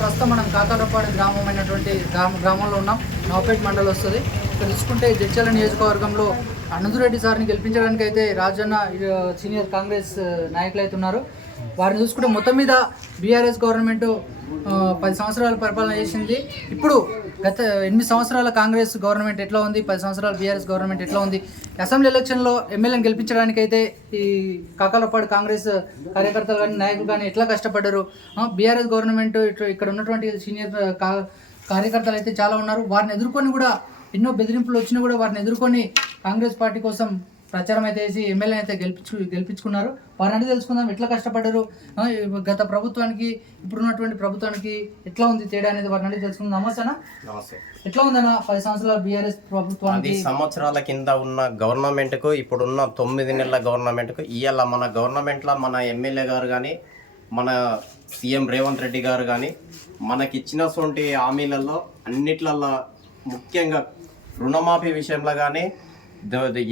ప్రస్తుతం మనం కాకరపాడు గ్రామం అయినటువంటి గ్రామంలో ఉన్నాం. నవపేట మండలం వస్తుంది. ఇక్కడ చూసుకుంటే జడ్చర్ల నియోజకవర్గంలో అనంతురెడ్డి సార్ని గెలిపించడానికి అయితే రాజన్న సీనియర్ కాంగ్రెస్ నాయకులు అయితే ఉన్నారు. వారిని చూసుకుంటే మొత్తం మీద బీఆర్ఎస్ గవర్నమెంట్ 10 సంవత్సరాల పరిపాలన చేసింది. ఇప్పుడు గత 8 సంవత్సరాల కాంగ్రెస్ గవర్నమెంట్ ఎట్లా ఉంది, 10 సంవత్సరాల బీఆర్ఎస్ గవర్నమెంట్ ఎట్లా ఉంది, అసెంబ్లీ ఎలక్షన్లో ఎమ్మెల్యేని గెలిపించడానికి అయితే ఈ కాకరపాడు కాంగ్రెస్ కార్యకర్తలు కానీ నాయకులు కానీ ఎట్లా కష్టపడ్డారు. బీఆర్ఎస్ గవర్నమెంట్ ఇక్కడ ఉన్నటువంటి సీనియర్ కార్యకర్తలు అయితే చాలా ఉన్నారు. వారిని ఎదుర్కొని కూడా ఎన్నో బెదిరింపులు వచ్చినా కూడా వారిని ఎదుర్కొని కాంగ్రెస్ పార్టీ కోసం ప్రచారం అయితే వేసి ఎమ్మెల్యే అయితే గెలిపించుకున్నారు. వారిని తెలుసుకుందాం ఎట్లా కష్టపడ్డారు, గత ప్రభుత్వానికి ఇప్పుడున్నటువంటి ప్రభుత్వానికి ఎట్లా ఉంది తేడా అనేది వారిని తెలుసుకుందాం. నమస్తే. ఎట్లా ఉందన్న 10 సంవత్సరాల బీఆర్ఎస్ ప్రభుత్వానికి? 10 సంవత్సరాల కింద ఉన్న గవర్నమెంట్కు ఇప్పుడున్న 9 నెలల గవర్నమెంట్కు ఇవాళ మన గవర్నమెంట్లో మన ఎమ్మెల్యే గారు కానీ మన సీఎం రేవంత్ రెడ్డి గారు కానీ మనకిచ్చినటువంటి హామీలలో అన్నిట్లలో ముఖ్యంగా రుణమాఫీ విషయంలో కానీ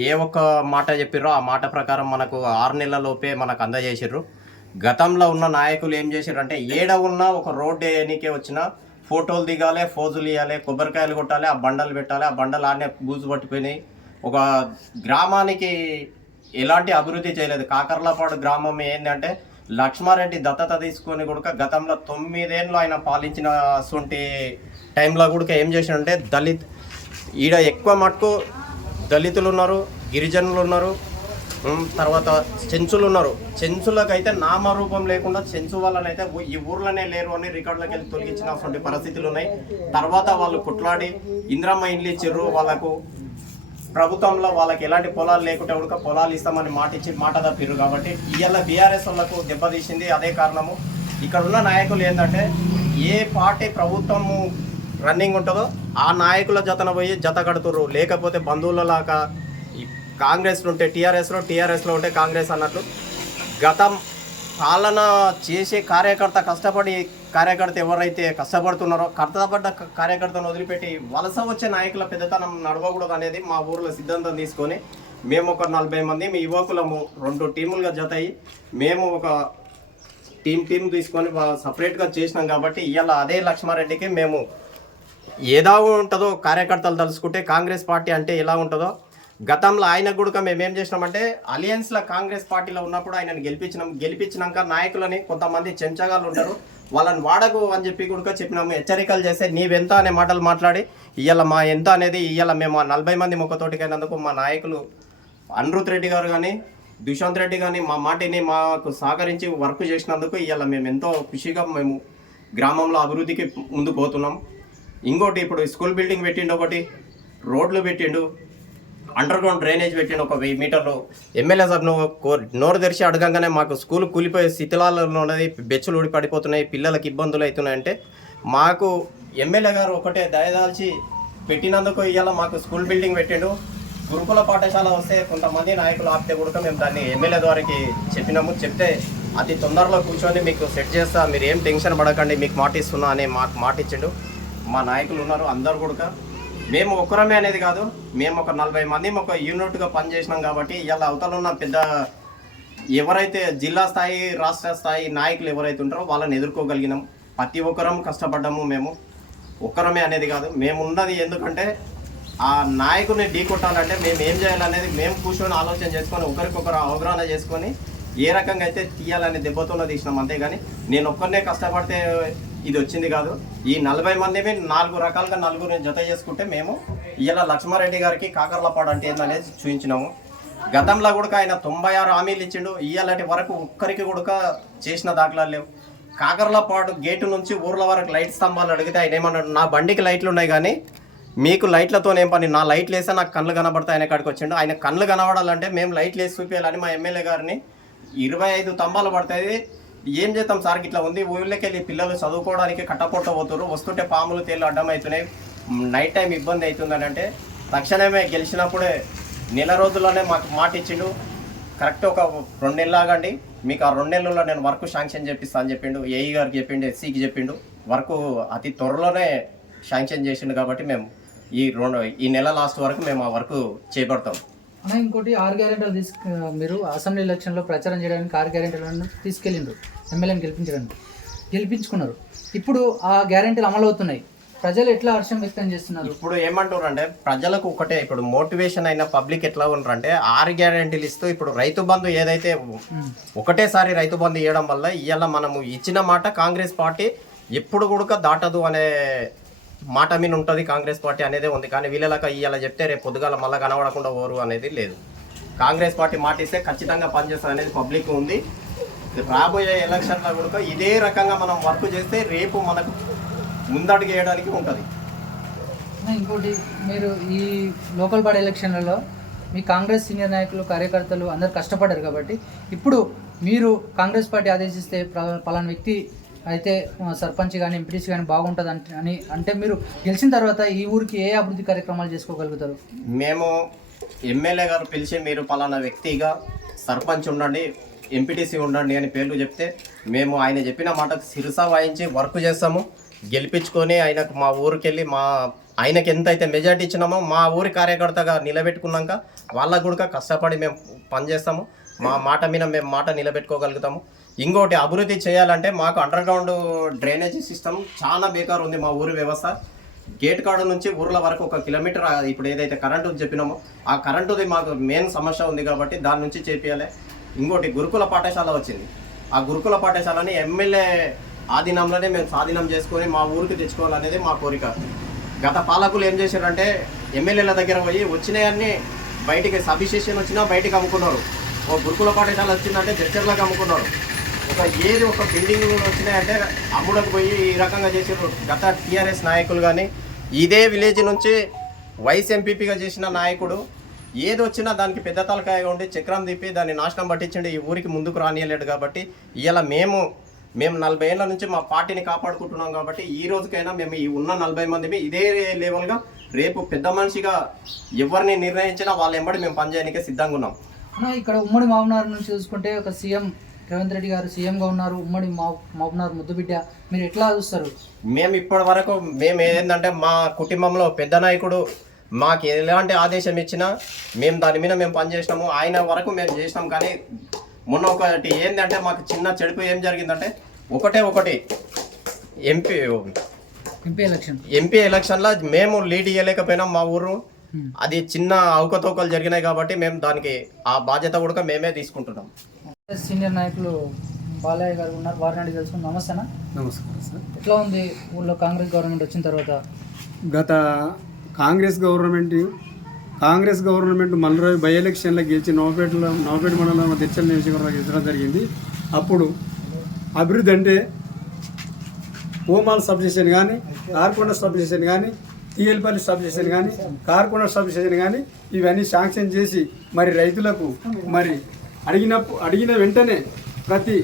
ఏ ఒక్క మాట చెప్పిర్రో ఆ మాట ప్రకారం మనకు 6 నెలలలోపే మనకు అందజేసిర్రు. గతంలో ఉన్న నాయకులు ఏం చేసిర్రు అంటే ఏడ ఉన్నా ఒక రోడ్డు వేయనికే వచ్చినా ఫోటోలు దిగాలి, ఫోజులు ఇవ్వాలి, కొబ్బరికాయలు కొట్టాలి, ఆ బండలు పెట్టాలి, ఆ బండలు ఆనే బూజు పట్టిపోయినాయి. ఒక గ్రామానికి ఎలాంటి అభివృద్ధి చేయలేదు. కాకర్లపాడు గ్రామం ఏంటంటే లక్ష్మారెడ్డి దత్తత తీసుకొని కూడా గతంలో 9 ఏళ్ళు ఆయన పాలించిన అటువంటి టైంలో కూడా ఏం చేసినంటే ఈడ ఎక్కువ మటుకు దళితులు ఉన్నారు, గిరిజనులు ఉన్నారు, తర్వాత చెంచులు ఉన్నారు. చెంచులకైతే నామరూపం లేకుండా చెంచు వాళ్ళనైతే ఈ ఊర్లోనే లేరు అని రికార్డులకు వెళ్ళి తొలగించినటువంటి పరిస్థితులు ఉన్నాయి. తర్వాత వాళ్ళు కుట్లాడి ఇంద్రమ్మ ఇండ్లు ఇచ్చిర్రు. వాళ్ళకు ప్రభుత్వంలో వాళ్ళకి ఎలాంటి పొలాలు లేకుంటే కూడా పొలాలు ఇస్తామని మాట తప్పిర్రు. కాబట్టి ఇవాళ బీఆర్ఎస్ వాళ్ళకు దెబ్బతీసింది అదే కారణము. ఇక్కడ ఉన్న నాయకులు ఏంటంటే ఏ పార్టీ ప్రభుత్వము రన్నింగ్ ఉంటుందో ఆ నాయకుల జతన పోయి జత కడుతుర్రు. లేకపోతే బంధువులలాగా కాంగ్రెస్లో ఉంటే టీఆర్ఎస్లో ఉంటే కాంగ్రెస్ అన్నట్లు గతం పాలన చేసే కార్యకర్త ఎవరైతే కష్టపడుతున్నారో కష్టపడ్డ కార్యకర్తను వదిలిపెట్టి వలస వచ్చే నాయకుల పెద్దతనం నడవకూడదు అనేది మా ఊర్లో సిద్ధాంతం తీసుకొని మేము ఒక 40 మంది మీ యువకులము 2 టీములుగా జత అయ్యి మేము ఒక టీం తీసుకొని సపరేట్గా చేసినాం. కాబట్టి ఇవాళ అదే లక్ష్మారెడ్డికి మేము ఏదా ఉంటుందో కార్యకర్తలు తలుసుకుంటే కాంగ్రెస్ పార్టీ అంటే ఎలా ఉంటుందో గతంలో ఆయన కూడా మేము ఏం చేసినామంటే అలయన్స్లో కాంగ్రెస్ పార్టీలో ఉన్నప్పుడు ఆయనను గెలిపించినాక నాయకులని కొంతమంది చెంచగాళ్ళు ఉంటారు, వాళ్ళని వాడకు అని చెప్పి కూడా చెప్పినాము. హెచ్చరికలు చేస్తే నీవెంత అనే మాటలు మాట్లాడి ఇవాళ మా ఎంత అనేది ఇవాళ మేము 40 మంది మొక్కతోటికైనందుకు మా నాయకులు అనిరుత్ రెడ్డి గారు కానీ దుష్యంత్ రెడ్డి కానీ మా మాటిని మాకు సహకరించి వర్క్ చేసినందుకు ఇవాళ మేము ఎంతో ఖుషిగా మేము గ్రామంలో అభివృద్ధికి ముందు పోతున్నాం. ఇంకోటి ఇప్పుడు స్కూల్ బిల్డింగ్ పెట్టిండు, ఒకటి రోడ్లు పెట్టిండు, అండర్ గ్రౌండ్ డ్రైనేజ్ పెట్టిండు, ఒక 1000 మీటర్లు. ఎమ్మెల్యే సాబ్ నోరు తెరిచి అడగంగానే మాకు స్కూల్ కూలిపోయే స్థితిలో ఉన్నది, బెచ్చులు ఊడి పడిపోతున్నాయి, పిల్లలకి ఇబ్బందులు అవుతున్నాయంటే మాకు ఎమ్మెల్యే గారు ఒకటే దయదాల్చి పెట్టినందుకు ఇవాళ మాకు స్కూల్ బిల్డింగ్ పెట్టిండు. గురుకుల పాఠశాల వస్తే కొంతమంది నాయకులు ఆపితే కూడా మేము దాన్ని ఎమ్మెల్యే ద్వారాకి చెప్పినాము. చెప్తే అతి తొందరలో కూర్చొని మీకు సెట్ చేస్తా, మీరు ఏం టెన్షన్ పడకండి, మీకు మాట ఇస్తున్నా అని మాకు మాట ఇచ్చిండు. మా నాయకులు ఉన్నారు అందరు కూడా. మేము ఒక్కరమే అనేది కాదు, మేము ఒక 40 మంది ఒక యూనిట్గా పనిచేసినాం. కాబట్టి ఇవాళ అవతల ఉన్న పెద్ద ఎవరైతే జిల్లా స్థాయి రాష్ట్ర స్థాయి నాయకులు ఎవరైతే ఉంటారో వాళ్ళని ఎదుర్కోగలిగినాం. ప్రతి ఒక్కరం కష్టపడ్డాము. మేము ఒక్కరమే అనేది కాదు, మేము ఉన్నది ఎందుకంటే ఆ నాయకుని ఢీ కొట్టాలంటే మేము ఏం చేయాలనేది మేము కూర్చొని ఆలోచన చేసుకొని ఒకరికొకరు అవగాహన చేసుకొని ఏ రకంగా అయితే తీయాలని దెబ్బతోనే తీసినాం. అంతేగాని నేను ఒక్కరినే కష్టపడితే ఇది వచ్చింది కాదు. ఈ 40 మంది 4 రకాలుగా 4 జత చేసుకుంటే మేము ఇలా లక్ష్మారెడ్డి గారికి కాకర్లపాడు అంటే ఏందనేది చూపించినాము. గతంలో కూడా ఆయన 96 హామీలు ఇచ్చిండు. ఇయ్యాలటి వరకు ఒక్కరికి కూడా చేసిన దాఖలాలు లేవు. కాకర్లపాడు గేటు నుంచి ఊర్ల వరకు లైట్ స్తంభాలు అడిగితే ఆయన ఏమన్నాడు, నా బండికి లైట్లు ఉన్నాయి కానీ మీకు లైట్లతోనేం పని, నా లైట్లు వేస్తే నాకు కళ్ళు కనబడతాయి ఆయన కాడికి వచ్చిండు. ఆయన కళ్ళు కనబడాలంటే మేము లైట్లు వేసి చూపించాలని మా ఎమ్మెల్యే గారిని 25 స్తంభాలు పడతాయి, ఏం చేద్దాం సార్ ఇట్లా ఉంది, ఊళ్ళోకి వెళ్ళి పిల్లలు చదువుకోవడానికి కట్టపొట్ట పోతారు, వస్తుంటే పాములు తేళ్ళు అడ్డం అవుతున్నాయి, నైట్ టైం ఇబ్బంది అవుతుందని అంటే తక్షణమే గెలిచినప్పుడే నెల రోజుల్లోనే మాకు మాట ఇచ్చిండు. కరెక్ట్ ఒక 2 నెలలు ఆగండి, మీకు ఆ 2 నెలల్లో నేను వర్క్ శాంక్షన్ చేపిస్తా అని చెప్పిండు. ఏఈ గారికి చెప్పిండు, ఎస్సీకి చెప్పిండు. వర్క్ అతి త్వరలోనే శాంక్షన్ చేసిండు. కాబట్టి మేము ఈ నెల లాస్ట్ వరకు మేము ఆ వర్క్ చేపడతాం. ఇంకోటి 6 గ్యారెంటీలు మీరు అసెంబ్లీ ఎలక్షన్లో ప్రచారం చేయడానికి 6 గ్యారెంటీలను తీసుకెళ్ళిండ్రు ఎమ్మెల్యేని గెలిపించడానికి. గెలిపించుకున్నారు. ఇప్పుడు ఆ గ్యారెంటీలు అమలు అవుతున్నాయి. ప్రజలు ఎట్లా హర్షం వ్యక్తం చేస్తున్నారు? ఇప్పుడు ఏమంటారు అంటే ప్రజలకు ఒకటే ఇప్పుడు మోటివేషన్ అయిన పబ్లిక్ ఎట్లా ఉన్నారంటే 6 గ్యారెంటీలు ఇస్తూ ఇప్పుడు రైతు బంధు ఏదైతే ఒకటేసారి రైతు బంధు ఇవ్వడం వల్ల ఇవాళ మనము ఇచ్చిన మాట కాంగ్రెస్ పార్టీ ఎప్పుడు కూడా దాటదు అనే మాట మీద ఉంటుంది. కాంగ్రెస్ పార్టీ అనేది ఉంది. కానీ వీళ్ళలాగా ఇవాళ చెప్తే రేపు పొద్దుగాల మళ్ళీ కనబడకుండా ఓరు అనేది లేదు. కాంగ్రెస్ పార్టీ మాట ఇస్తే ఖచ్చితంగా పనిచేస్తుంది అనేది పబ్లిక్ ఉంది. రాబోయే ఎలక్షన్లో కూడా ఇదే రకంగా మనం వర్క్ చేస్తే రేపు మనకు ముందడుగు వేయడానికి ఉంటుంది. ఇంకోటి, మీరు ఈ లోకల్ బాడీ ఎలక్షన్లలో మీ కాంగ్రెస్ సీనియర్ నాయకులు కార్యకర్తలు అందరు కష్టపడ్డారు కాబట్టి ఇప్పుడు మీరు కాంగ్రెస్ పార్టీ ఆదేశిస్తే పలానా వ్యక్తి అయితే సర్పంచ్ కానీ ఎంపీటీసీ కానీ బాగుంటుంది అని అంటే మీరు గెలిచిన తర్వాత ఈ ఊరికి ఏ అభివృద్ధి కార్యక్రమాలు చేసుకోగలుగుతారు? మేము ఎమ్మెల్యే గారు పిలిచి మీరు పలానా వ్యక్తిగా సర్పంచ్ ఉండండి, ఎంపీటీసీ ఉండండి అని పేర్లు చెప్తే మేము ఆయన చెప్పిన మాటకు శిరసా వాయించి వర్క్ చేస్తాము. గెలిపించుకొని ఆయనకు మా ఊరికి వెళ్ళి ఆయనకి ఎంత అయితే మెజార్టీ ఇచ్చినామో మా ఊరి కార్యకర్తగా నిలబెట్టుకున్నాక వాళ్ళకు కూడా కష్టపడి మేము పనిచేస్తాము. మా మాట మీద మేము మాట నిలబెట్టుకోగలుగుతాము. ఇంకోటి అభివృద్ధి చేయాలంటే మాకు అండర్ గ్రౌండ్ డ్రైనేజీ సిస్టమ్ చాలా బేకారు ఉంది. మా ఊరి వ్యవస్థ గేట్ కాడ నుంచి ఊర్ల వరకు 1 కిలోమీటర్ ఇప్పుడు ఏదైతే కరెంటు చెప్పినామో ఆ కరెంటుది మాకు మెయిన్ సమస్య ఉంది కాబట్టి దాని నుంచి చేపియాలి. ఇంకోటి గురుకుల పాఠశాల వచ్చింది. ఆ గురుకుల పాఠశాలని ఎమ్మెల్యే ఆధీనంలోనే మేము స్వాధీనం చేసుకొని మా ఊరికి తెచ్చుకోవాలనేది మా కోరిక. గత పాలకులు ఏం చేశారంటే ఎమ్మెల్యేల దగ్గర పోయి వచ్చినాయన్నీ బయటికి సబ్స్టేషన్ వచ్చినా బయటికి అమ్ముకున్నారు. ఒక గురుకుల పాఠశాల వచ్చిందంటే చర్చర్లకు అమ్ముకున్నారు. ఒక బిల్డింగ్ వచ్చినాయంటే అమ్ముడకు పోయి ఈ రకంగా చేసారు గత టీఆర్ఎస్ నాయకులు. కానీ ఇదే విలేజ్ నుంచి వైస్ ఎంపీపీగా చేసిన నాయకుడు ఏది వచ్చినా దానికి పెద్ద తలకాయగా ఉండి చక్రం తిప్పి దాన్ని నాశనం పట్టించండి. ఈ ఊరికి ముందుకు రానియలేడు కాబట్టి ఇలా మేము 40 ఏళ్ళ నుంచి మా పార్టీని కాపాడుకుంటున్నాం కాబట్టి ఈ రోజుకైనా మేము ఈ ఉన్న 40 మంది ఇదే లెవెల్గా రేపు పెద్ద మనిషిగా ఎవరిని నిర్ణయించినా వాళ్ళ ఎంబడి మేము పనిచేయడానికి సిద్ధంగా ఉన్నాం. ఇక్కడ ఉమ్మడి మహబూబ్నగర్ నుంచి చూసుకుంటే ఒక సీఎం రేవంత్ రెడ్డి గారు సీఎంగా ఉన్నారు. ఉమ్మడి మహబూబ్నగర్ ముద్దుబిడ్డ, మీరు ఎట్లా చూస్తారు? మేము ఇప్పటి వరకు మేము ఏంటంటే మా కుటుంబంలో పెద్ద నాయకుడు మాకు ఎలాంటి ఆదేశం ఇచ్చినా మేము దాని మీద మేము పనిచేసినాము. ఆయన వరకు మేము చేసినాం. కానీ మొన్న ఒకటి ఏంటంటే మాకు చిన్న చెడుపు ఏం జరిగిందంటే ఒకటి ఎంపీ ఎలక్షన్లో మేము లీడ్ ఇవ్వలేకపోయినాం మా ఊరు. అది చిన్న అవకతవకలు జరిగినాయి కాబట్టి మేము దానికి ఆ బాధ్యత కూడా మేమే తీసుకుంటున్నాం. సీనియర్ నాయకులు బాలయ్య గారు ఉన్నారు, వారిని అడిగి తెలుసుకుందాం. నమస్తేనా? నమస్కారం సార్. ఎట్లా ఉంది ఊళ్ళో కాంగ్రెస్ గవర్నమెంట్ వచ్చిన తర్వాత? గత కాంగ్రెస్ గవర్నమెంట్ మల్లరావు బై ఎలక్షన్లో గెలిచి నవపేట మండలంలో తెచ్చల నియోజకవర్గంలో గెలిచడం జరిగింది. అప్పుడు అభివృద్ధి అంటే ఓమాల్ సబ్ స్టేషన్ కానీ, కార్కొండ సబ్ స్టేషన్ కానీ, తీయలపల్లి సబ్ స్టేషన్ కానీ, కార్కొండ సబ్ స్టేషన్ కానీ ఇవన్నీ శాంక్షన్ చేసి మరి రైతులకు మరి అడిగిన వెంటనే ప్రతి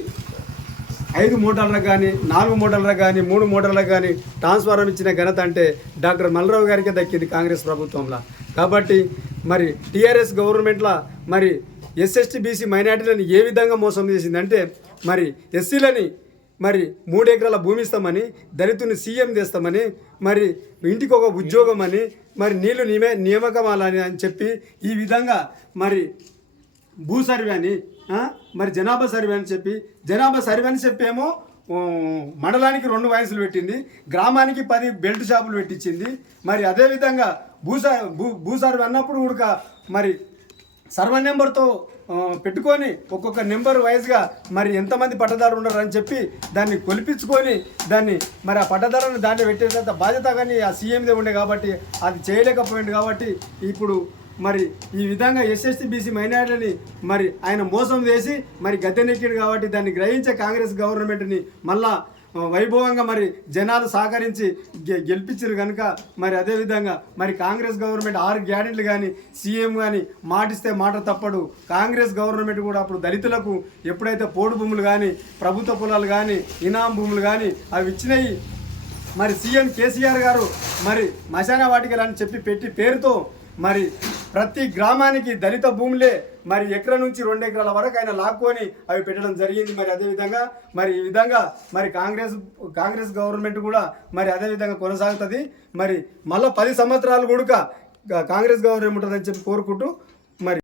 5 మోటార్లకు కానీ, 4 మోటార్లకు కానీ, 3 మోటార్లకు కానీ ట్రాన్స్ఫారం ఇచ్చిన ఘనత అంటే డాక్టర్ మల్లరావు గారికే దక్కింది కాంగ్రెస్ ప్రభుత్వంలో. కాబట్టి మరి టీఆర్ఎస్ గవర్నమెంట్లో మరి ఎస్ఎస్టీ బీసీ మైనార్టీలను ఏ విధంగా మోసం చేసిందంటే మరి ఎస్సీలని మరి 3 ఎకరాల భూమి ఇస్తామని, దళితుని సీఎం చేస్తామని, మరి ఇంటికి ఒక ఉద్యోగం అని, మరి నీళ్లు నియామకమాలని అని చెప్పి ఈ విధంగా మరి భూ సర్వే అని మరి జనాభా సర్వే అని చెప్పి చెప్పేమో మండలానికి 2 వయసులు పెట్టింది, గ్రామానికి 10 బెల్ట్ షాపులు పెట్టించింది. మరి అదేవిధంగా భూ సర్వే అన్నప్పుడు కూడా మరి సర్వే నెంబర్తో పెట్టుకొని ఒక్కొక్క నెంబర్ వైజ్గా మరి ఎంతమంది పట్టదారులు ఉన్నారు అని చెప్పి దాన్ని కొలిపించుకొని దాన్ని మరి ఆ పట్టదారులను దాంట్లో పెట్టేంత బాధ్యత కానీ ఆ సీఎందే ఉండే కాబట్టి అది చేయలేకపోయింది. కాబట్టి ఇప్పుడు మరి ఈ విధంగా ఎస్ఎస్టీ బీసీ మైనారిటీని మరి ఆయన మోసం చేసి మరి గద్దెనెక్కిండు కాబట్టి దాన్ని గ్రహించే కాంగ్రెస్ గవర్నమెంట్ని మళ్ళా వైభవంగా మరి జనాలు సహకరించి గెలిపించారు కనుక మరి అదేవిధంగా మరి కాంగ్రెస్ గవర్నమెంట్ 6 గ్యారెంటీలు కానీ సీఎం కానీ మాటిస్తే మాట తప్పడు. కాంగ్రెస్ గవర్నమెంట్ కూడా అప్పుడు దళితులకు ఎప్పుడైతే పోడు భూములు కానీ, ప్రభుత్వ పొలాలు కానీ, ఇనాం భూములు కానీ అవి ఇచ్చినాయి. మరి సీఎం కేసీఆర్ గారు మరి మశాన వాటికలు అని చెప్పి పెట్టి పేరుతో మరి ప్రతి గ్రామానికి దళిత భూములే మరి ఎకరా నుంచి 2 ఎకరాల వరకు ఆయన లాక్కొని అవి పెట్టడం జరిగింది. మరి అదేవిధంగా మరి ఈ విధంగా మరి కాంగ్రెస్ గవర్నమెంట్ కూడా మరి అదేవిధంగా కొనసాగుతుంది. మరి మళ్ళీ 10 సంవత్సరాలు కూడా కాంగ్రెస్ గవర్నమెంట్ ఉంటుందని చెప్పి కోరుకుంటూ మరి